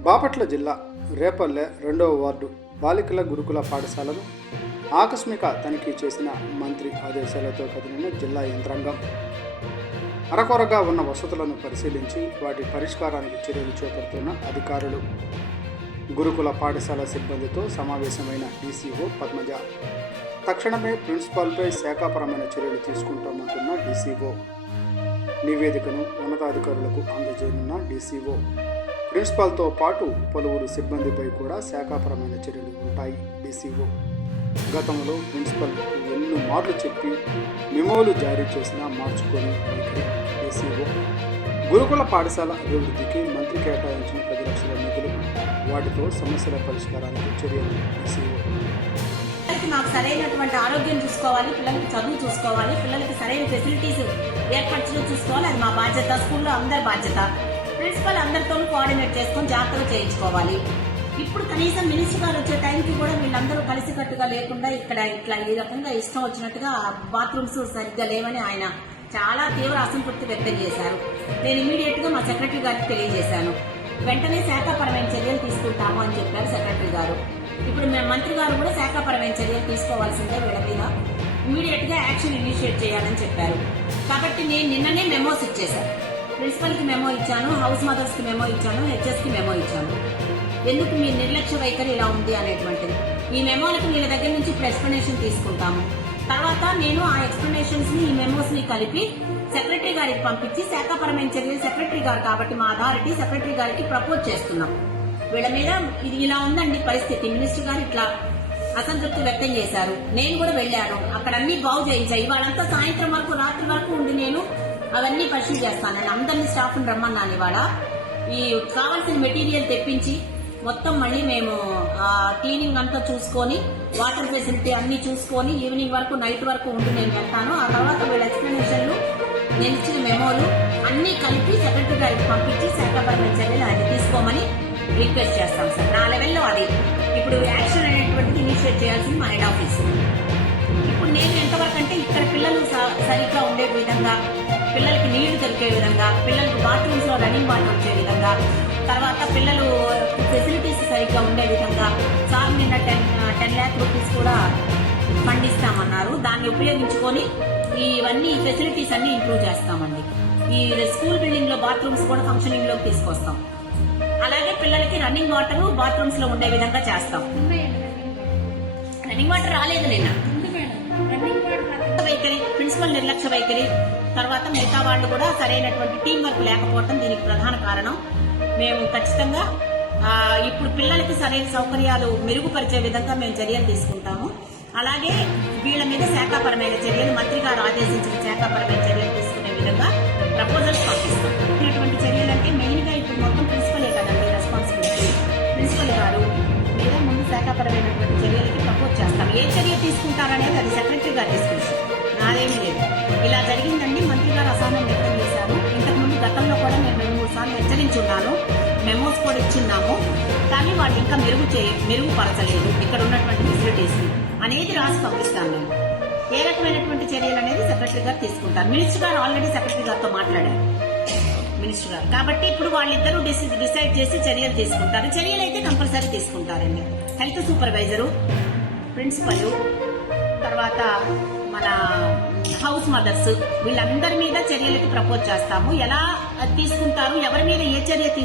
బాపట్ల జిల్లా రేపల్లె రెండవ వార్డు బాలికల గురుకుల పాఠశాలను ఆకస్మిక తనిఖీ చేసిన మంత్రి ఆదేశాలతో కదిలిన జిల్లా యంత్రాంగం. అరకొరగా ఉన్న వసతులను పరిశీలించి వాటి పరిష్కారానికి చర్యలు చేపడుతున్న అధికారులు. గురుకుల పాఠశాల సిబ్బందితో సమావేశమైన డీసీఓ పద్మజ. తక్షణమే ప్రిన్సిపాల్పై శాఖాపరమైన చర్యలు తీసుకుంటామంటున్న డీసీఓ. నివేదికను ఉన్నతాధికారులకు అందజేయనున్న డీసీఓ. ప్రిన్సిపాల్తో పాటు పలువురు సిబ్బందిపై కూడా శాఖాపరమైన చర్యలు ఉంటాయి డీసీఓ. గతంలో ప్రిన్సిపల్ ఎన్నో మార్లు చెప్పి మెమోలు జారీ చేసినా మార్చుకొని వైఖరి డీసీఓ. గురుకుల పాఠశాల అభివృద్ధికి మంత్రి కేటాయించిన పది లక్షల నిధులు వాటితో సమస్యల పరిష్కారానికి చర్యలు డీసీఓ. మాకు సరైనటువంటి ఆరోగ్యం చూసుకోవాలి పిల్లలకి చదువు చూసుకోవాలి పిల్లలకి సరైన ఫెసిలిటీస్ ఏర్పరచడం చూసుకోవాలి అది మా బాధ్యత స్కూల్లో అందరి బాధ్యత. ప్రిన్సిపల్ అందరితో కోఆర్డినేట్ చేసుకొని జాగ్రత్తగా చేయించుకోవాలి. ఇప్పుడు కనీసం మినిస్టర్ గారు వచ్చే టైంకి కూడా వీళ్ళందరూ కలిసికట్టుగా లేకుండా ఇక్కడ ఇట్లా ఈ రకంగా ఇష్టం వచ్చినట్టుగా బాత్రూమ్స్ సరిగ్గా లేవని ఆయన చాలా తీవ్ర అసంతృప్తి వ్యక్తం చేశారు. నేను ఇమీడియట్గా మా సెక్రటరీ గారికి తెలియజేశాను. వెంటనే శాఖాపరమైన చర్యలు తీసుకుంటాము అని చెప్పారు సెక్రటరీ గారు. ఇప్పుడు మేము మంత్రి గారు కూడా శాఖాపరమైన చర్యలు తీసుకోవాల్సిందే వీళ్ళ మీద. ఇమీడియట్గా యాక్షన్ ఇనిషియేట్ చేయాలని చెప్పారు. కాబట్టి నేను నిన్ననే మెమోస్ ఇచ్చేశాను. ప్రిన్సిపల్కి మెమో ఇచ్చాను హౌస్ మదర్స్కి మెమో ఇచ్చాను హెచ్ఎస్కి మెమో ఇచ్చాను. ఎందుకు మీ నిర్లక్ష్య వైఖరి ఇలా ఉంది అనేటువంటిది. ఈ మెమోలకు వీళ్ళ దగ్గర నుంచి ఇప్పుడు ఎక్స్ప్లెనేషన్ తీసుకుంటాము. తర్వాత నేను ఆ ఎక్స్ప్లెనేషన్స్ని ఈ మెమోస్ని కలిపి సెక్రటరీ గారికి పంపించి శాఖాపరమైన చర్యలు సెక్రటరీ గారు కాబట్టి మా అథారిటీ సెక్రటరీ గారికి ప్రపోజ్ చేస్తున్నాం. వీళ్ళ మీద ఇది ఇలా ఉందండి పరిస్థితి. మినిస్టర్ గారు ఇట్లా అసంతృప్తి వ్యక్తం చేశారు. నేను కూడా వెళ్ళాను. అక్కడ అన్ని బాగు చేయించాయి వాళ్ళంతా సాయంత్రం వరకు రాత్రి వరకు ఉండి నేను అవన్నీ పరిశీలి చేస్తాను. నేను అందరినీ స్టాఫ్ని రమ్మన్నాను ఇవాళ. ఈ కావాల్సిన మెటీరియల్ తెప్పించి మొత్తం మళ్ళీ మేము క్లీనింగ్ అంతా చూసుకొని వాటర్ ఫెసిలిటీ అన్ని చూసుకొని ఈవినింగ్ వరకు నైట్ వరకు ఉండి నేను వెళ్తాను ఆ తర్వాత వీళ్ళ ఎక్స్ప్లెనేషన్లు నేను ఇచ్చిన మెమోలు అన్నీ కలిపి సెక్రటరీ గారికి పంపించి శాఖపరమైన చర్యలు అది తీసుకోమని రిక్వెస్ట్ చేస్తాం సార్. నా లెవెల్లో అది. ఇప్పుడు యాక్షన్ అనేటువంటిది ఇనిషియేట్ చేయాల్సింది మా హెడ్ ఆఫీస్ ఇప్పుడు నేను ఎంతవరకు అంటే ఇక్కడ పిల్లలు స- సరిగ్గా ఉండే విధంగా పిల్లలకి నీళ్ళు దొరికే విధంగా పిల్లలకు బాత్రూమ్స్లో రన్నింగ్ వాటర్ వచ్చే విధంగా తర్వాత పిల్లలు ఫెసిలిటీస్ సరిగ్గా ఉండే విధంగా సార్ నిన్న టెన్ టెన్ ల్యాక్ రూపీస్ కూడా ఫండ్ ఇస్తామన్నారు. దాన్ని ఉపయోగించుకొని ఇవన్నీ ఫెసిలిటీస్ అన్ని ఇంప్రూవ్ చేస్తామండి. ఈ స్కూల్ బిల్డింగ్లో బాత్రూమ్స్ కూడా ఫంక్షనింగ్లోకి తీసుకొస్తాం. అలాగే పిల్లలకి రన్నింగ్ వాటర్ బాత్రూమ్స్లో ఉండే విధంగా చేస్తాం. రన్నింగ్ వాటర్ రాలేదు నిన్న. వైఖరి ప్రిన్సిపల్ నిర్లక్ష్య వైఖరి. తర్వాత మిగతా వాళ్ళు కూడా సరైనటువంటి టీం వర్క్ లేకపోవడం దీనికి ప్రధాన కారణం. మేము ఖచ్చితంగా ఇప్పుడు పిల్లలకి సరైన సౌకర్యాలు మెరుగుపరిచే విధంగా మేము చర్యలు తీసుకుంటాము. అలాగే వీళ్ళ మీద శాఖాపరమైన చర్యలు మంత్రి గారు ఆదేశించిన శాఖాపరమైన చర్యలు తీసుకునే విధంగా ప్రపోజల్స్ పంపిస్తాం. ఇటువంటి చర్యలు అంటే మెయిన్గా ఇప్పుడు మొత్తం ప్రిన్సిపలే కదండి రెస్పాన్సిబిలిటీ ప్రిన్సిపల్ గారు లేదా ముందు శాఖాపరమైనటువంటి చర్యలకి ప్రపోజ్ చేస్తాం. ఏ చర్య తీసుకుంటారనేది అది సెక్రటరీ గారు తీసుకుంటారు. నాదేమీ లేదు ఇలా జరిగిందండి. మంత్రి గారు అసహనం వ్యక్తం చేశారు. ఇంతకుముందు గతంలో కూడా నేను రెండు మూడు సార్లు హెచ్చరించున్నాను మెమోస్ కూడా ఇచ్చున్నాము. కానీ వాళ్ళు ఇంకా మెరుగు చే మెరుగుపరచలేదు. ఇక్కడ ఉన్నటువంటి ఫెసిలిటీస్ అనేది రాసి పంపిస్తాను నేను. ఏ రకమైనటువంటి చర్యలు అనేది సెక్రటరీ గారు తీసుకుంటారు. మినిస్టర్ గారు ఆల్రెడీ సెక్రటరీ గారితో మాట్లాడారు. మినిస్టర్ గారు. కాబట్టి ఇప్పుడు వాళ్ళిద్దరూ డిసి- డిసైడ్ చేసి చర్యలు తీసుకుంటారు. చర్యలు అయితే కంపల్సరీ తీసుకుంటారండి. హెల్త్ సూపర్వైజరు ప్రిన్సిపల్ తర్వాత మన హౌస్ మదర్స్ వీళ్ళందరి మీద చర్యలకి ప్రపోజ్ చేస్తాము. ఎలా తీసుకుంటారు? ఎవరి మీద ఏ చర్య తీసుకుంటారు